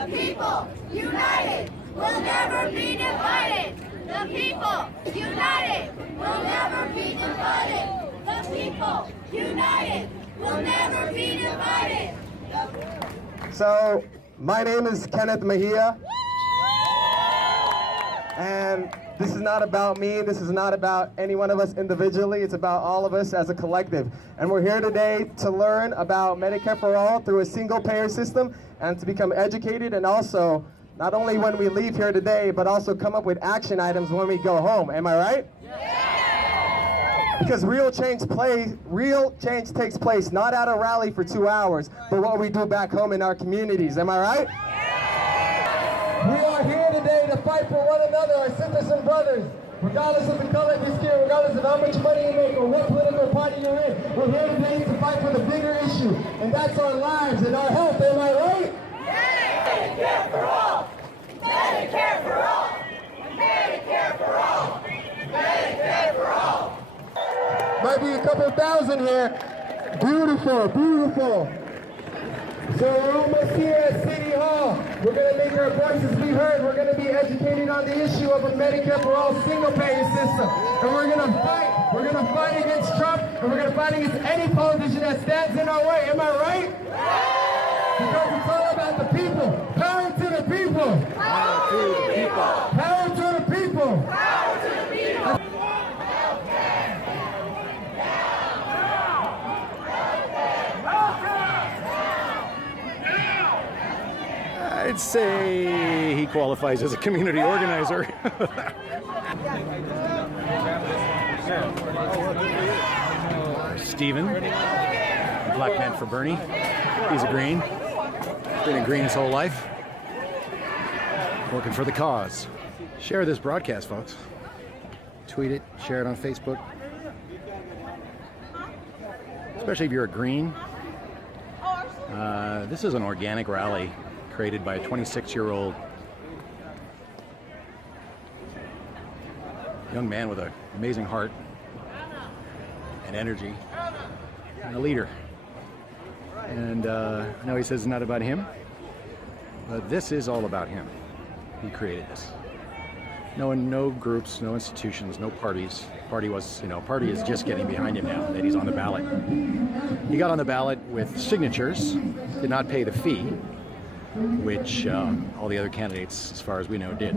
The people, united, will never be divided. The people, united, will never be divided. The people, united, will never be divided. So, my name is Kenneth Mejia, and this is not about me, this is not about any one of us individually, it's about all of us as a collective. And we're here today to learn about Medicare for All through a single payer system and to become educated, and also, not only when we leave here today, but also come up with action items when we go home. Am I right? Yeah. Because real change takes place not at a rally for 2 hours, but what we do back home in our communities. Am I right? Yeah. We are here today to fight for one another, our sisters and brothers. Regardless of the color of your skin, regardless of how much money you make or what political party you're in, we're here today to fight for the bigger issue, and that's our lives and our health. Am I right? Medicare for all! Medicare for all! Medicare for all! Medicare for all! Might be a couple thousand here. Beautiful, beautiful. So we're almost here at City Hall. We're going to make our voices be heard. We're going to be educated on the issue of a Medicare for all single-payer system. And we're going to fight. We're going to fight against Trump, and we're going to fight against any politician that stands in our way. Am I right? Because it's all about the people. Power to the people. Power to the people. Power to the people. Power to the people. I'd say he qualifies as a community organizer. Stephen, a black man for Bernie. He's a Green. Been a Green his whole life. Working for the cause. Share this broadcast, folks. Tweet it, share it on Facebook. Especially if you're a Green. This is an organic rally created by a 26-year-old young man with an amazing heart and energy and a leader. And I know he says it's not about him, but this is all about him. He created this. No groups, no institutions, no parties. Party is just getting behind him now that he's on the ballot. He got on the ballot with signatures, did not pay the fee, which all the other candidates, as far as we know, did.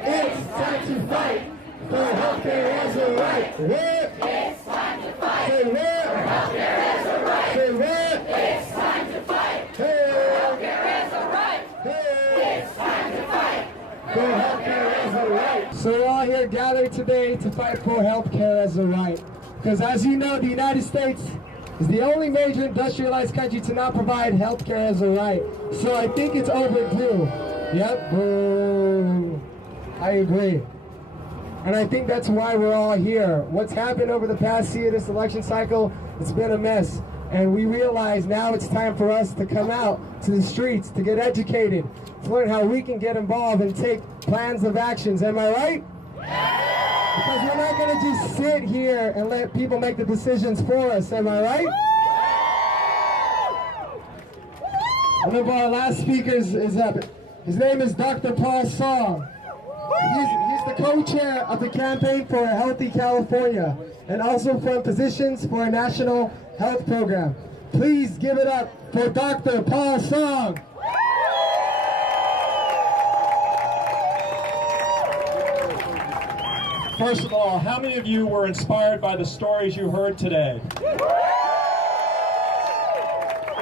It's time to fight for healthcare as a right. It's time to fight Say for healthcare as a right. Say where? It's time to fight for healthcare as a right. It's time to fight For healthcare as a right. So we're all here gathered today to fight for healthcare as a right. Because as you know, the United States is the only major industrialized country to not provide healthcare as a right. So I think it's overdue. Yep. Boo. I agree. And I think that's why we're all here. What's happened over the past year, this election cycle, it's been a mess. And we realize now it's time for us to come out to the streets, to get educated, to learn how we can get involved and take plans of actions. Am I right? Because we're not going to just sit here and let people make the decisions for us. Am I right? One of our last speakers is up. His name is Dr. Paul Song. He's the co-chair of the Campaign for a Healthy California and also from Physicians for a National Health Program. Please give it up for Dr. Paul Song. First of all, how many of you were inspired by the stories you heard today?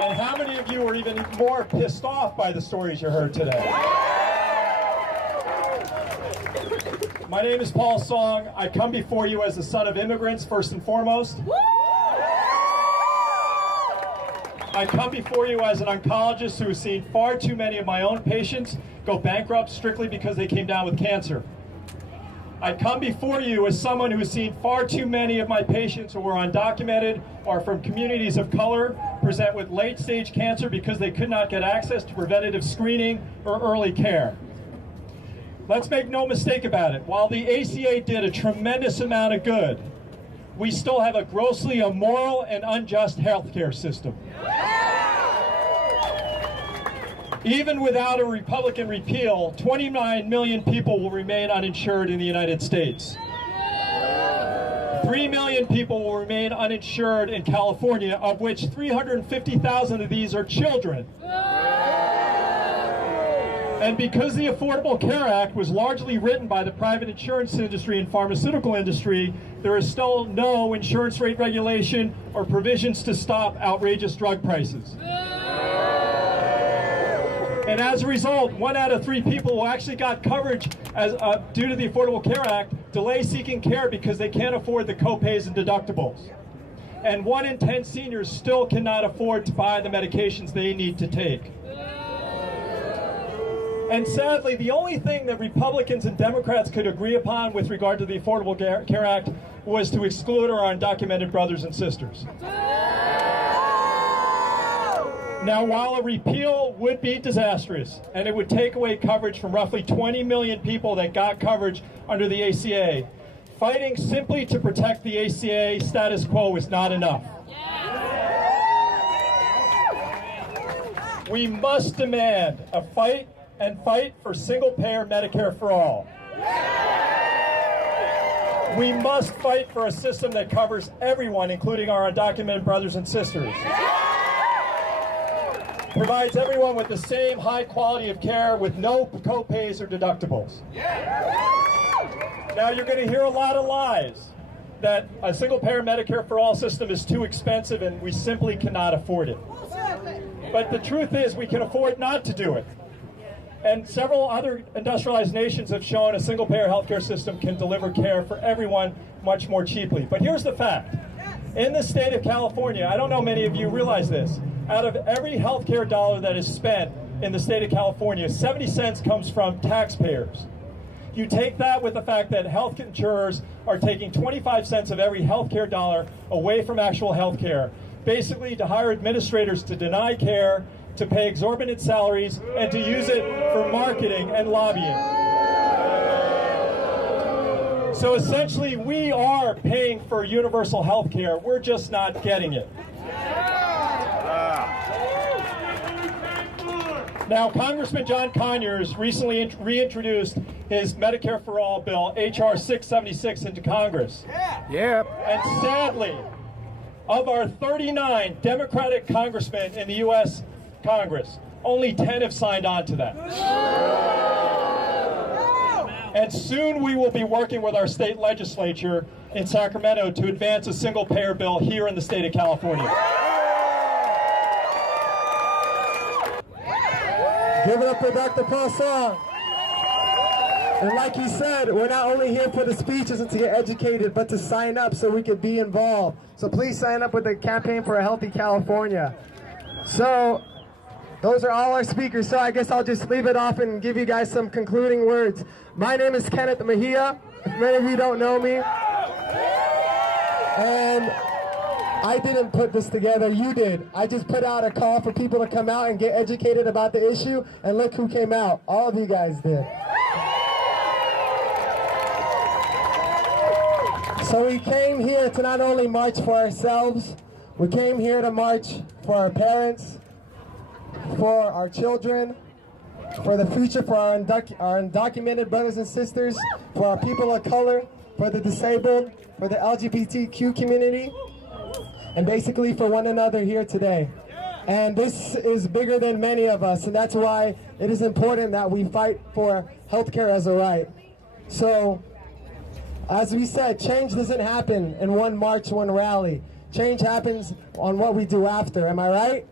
And how many of you were even more pissed off by the stories you heard today? My name is Paul Song. I come before you as the son of immigrants, first and foremost. I come before you as an oncologist who has seen far too many of my own patients go bankrupt strictly because they came down with cancer. I come before you as someone who has seen far too many of my patients who are undocumented or from communities of color present with late-stage cancer because they could not get access to preventative screening or early care. Let's make no mistake about it. While the ACA did a tremendous amount of good, we still have a grossly immoral and unjust healthcare system. Even without a Republican repeal, 29 million people will remain uninsured in the United States. 3 million people will remain uninsured in California, of which 350,000 of these are children. And because the Affordable Care Act was largely written by the private insurance industry and pharmaceutical industry, there is still no insurance rate regulation or provisions to stop outrageous drug prices. And as a result, 1 out of 3 people who actually got coverage due to the Affordable Care Act delay seeking care because they can't afford the copays and deductibles. And 1 in 10 seniors still cannot afford to buy the medications they need to take. And sadly, the only thing that Republicans and Democrats could agree upon with regard to the Affordable Care Act was to exclude our undocumented brothers and sisters. Now, while a repeal would be disastrous, and it would take away coverage from roughly 20 million people that got coverage under the ACA, fighting simply to protect the ACA status quo is not enough. We must demand a fight for single-payer Medicare for all. We must fight for a system that covers everyone, including our undocumented brothers and sisters. Provides everyone with the same high quality of care with no copays or deductibles. Now, you're going to hear a lot of lies that a single-payer Medicare for all system is too expensive and we simply cannot afford it. But the truth is we can afford not to do it. And several other industrialized nations have shown a single-payer healthcare system can deliver care for everyone much more cheaply. But here's the fact. In the state of California, I don't know many of you realize this, out of every healthcare dollar that is spent in the state of California, 70 cents comes from taxpayers. You take that with the fact that health insurers are taking 25 cents of every healthcare dollar away from actual healthcare, basically to hire administrators to deny care, to pay exorbitant salaries, and to use it for marketing and lobbying. So essentially, we are paying for universal health care. We're just not getting it. Now, Congressman John Conyers recently reintroduced his Medicare for All bill, H.R. 676, into Congress. Yep. And sadly, of our 39 Democratic congressmen in the U.S. Congress, only 10 have signed on to that. And soon we will be working with our state legislature in Sacramento to advance a single-payer bill here in the state of California. Give it up for Dr. Paul Song. And like he said, we're not only here for the speeches and to get educated, but to sign up so we can be involved. So please sign up with the Campaign for a Healthy California. So those are all our speakers, so I guess I'll just leave it off and give you guys some concluding words. My name is Kenneth Mejia, if many of you don't know me. And I didn't put this together, you did. I just put out a call for people to come out and get educated about the issue, and look who came out. All of you guys did. So we came here to not only march for ourselves, we came here to march for our parents, for our children, for the future, for our undocumented brothers and sisters, for our people of color, for the disabled, for the LGBTQ community, and basically for one another here today. And this is bigger than many of us, and that's why it is important that we fight for healthcare as a right. So, as we said, change doesn't happen in one march, one rally. Change happens on what we do after, am I right?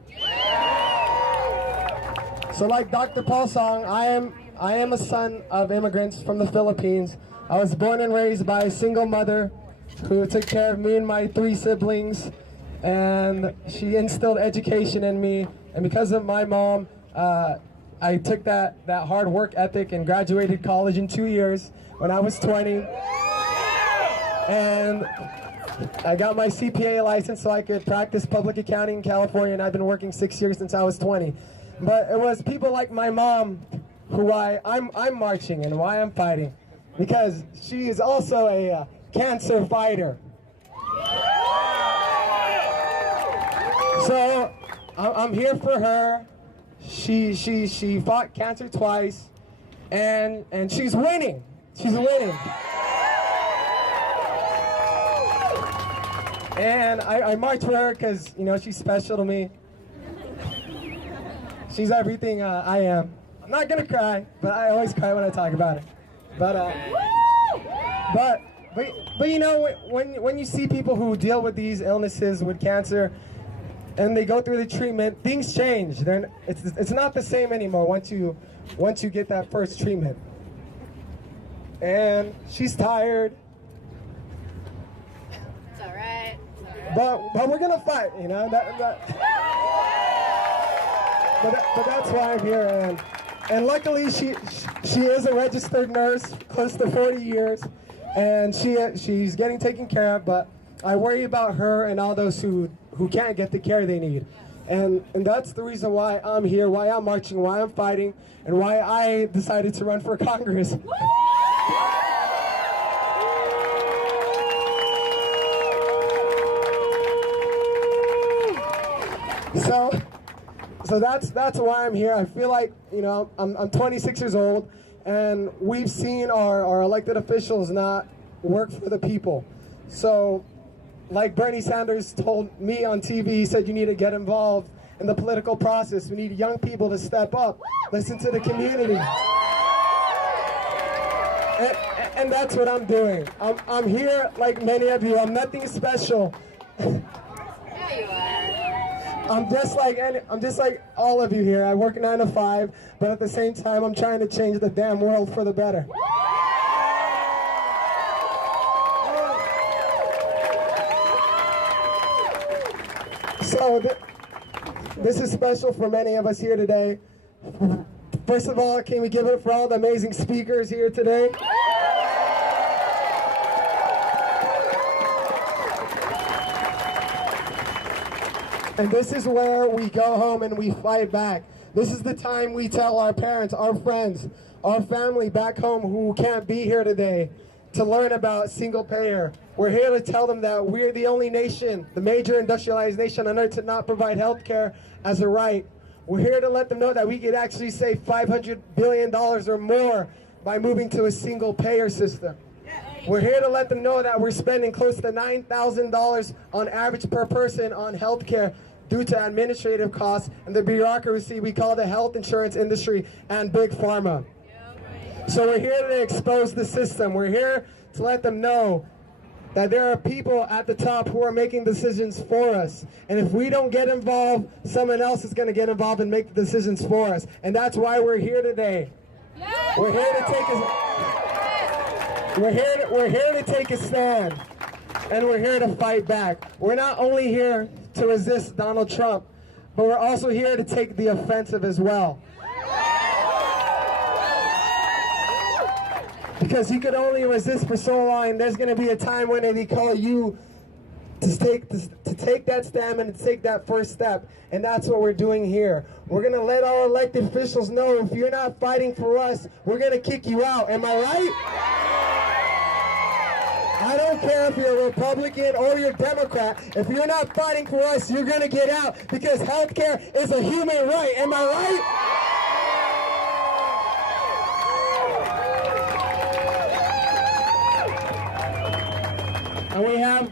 So like Dr. Paul Song, I am a son of immigrants from the Philippines. I was born and raised by a single mother who took care of me and my 3 siblings, and she instilled education in me. And because of my mom, I took that hard work ethic and graduated college in 2 years when I was 20. And I got my CPA license so I could practice public accounting in California, and I've been working 6 years since I was 20. But it was people like my mom who I'm marching and why I'm fighting, because she is also a cancer fighter. So I'm here for her. She fought cancer twice, and she's winning. She's winning. And I march for her because, you know, she's special to me. She's everything I am. I'm not gonna cry, but I always cry when I talk about it. But you know, when you see people who deal with these illnesses, with cancer, and they go through the treatment, things change. Then it's not the same anymore once you get that first treatment. And she's tired. It's all right. But we're gonna fight, you know. But that's why I'm here, and luckily she is a registered nurse, close to 40 years, and she's getting taken care of. But I worry about her and all those who can't get the care they need, and that's the reason why I'm here, why I'm marching, why I'm fighting, and why I decided to run for Congress. So that's why I'm here. I feel like, you know, I'm 26 years old, and we've seen our elected officials not work for the people. So, like Bernie Sanders told me on TV, he said you need to get involved in the political process. We need young people to step up, listen to the community. And that's what I'm doing. I'm here like many of you. I'm nothing special. Yeah, you are. I'm just like all of you here. I work 9 to 5, but at the same time, I'm trying to change the damn world for the better. So this is special for many of us here today. First of all, can we give it for all the amazing speakers here today? And this is where we go home and we fight back. This is the time we tell our parents, our friends, our family back home who can't be here today to learn about single payer. We're here to tell them that we're the only nation, the major industrialized nation on earth, to not provide health care as a right. We're here to let them know that we could actually save $500 billion or more by moving to a single payer system. We're here to let them know that we're spending close to $9,000 on average per person on health care due to administrative costs and the bureaucracy we call the health insurance industry and big pharma. So we're here to expose the system. We're here to let them know that there are people at the top who are making decisions for us. And if we don't get involved, someone else is going to get involved and make the decisions for us. And that's why we're here today. We're here to take we're here to take a stand, and we're here to fight back. We're not only here to resist Donald Trump, but we're also here to take the offensive as well. Because you could only resist for so long, and there's going to be a time when they call you to take that stand and to take that first step, and that's what we're doing here. We're going to let our elected officials know, if you're not fighting for us, we're going to kick you out. Am I right? I don't care if you're a Republican or you're a Democrat. If you're not fighting for us, you're going to get out, because healthcare is a human right. Am I right? And we have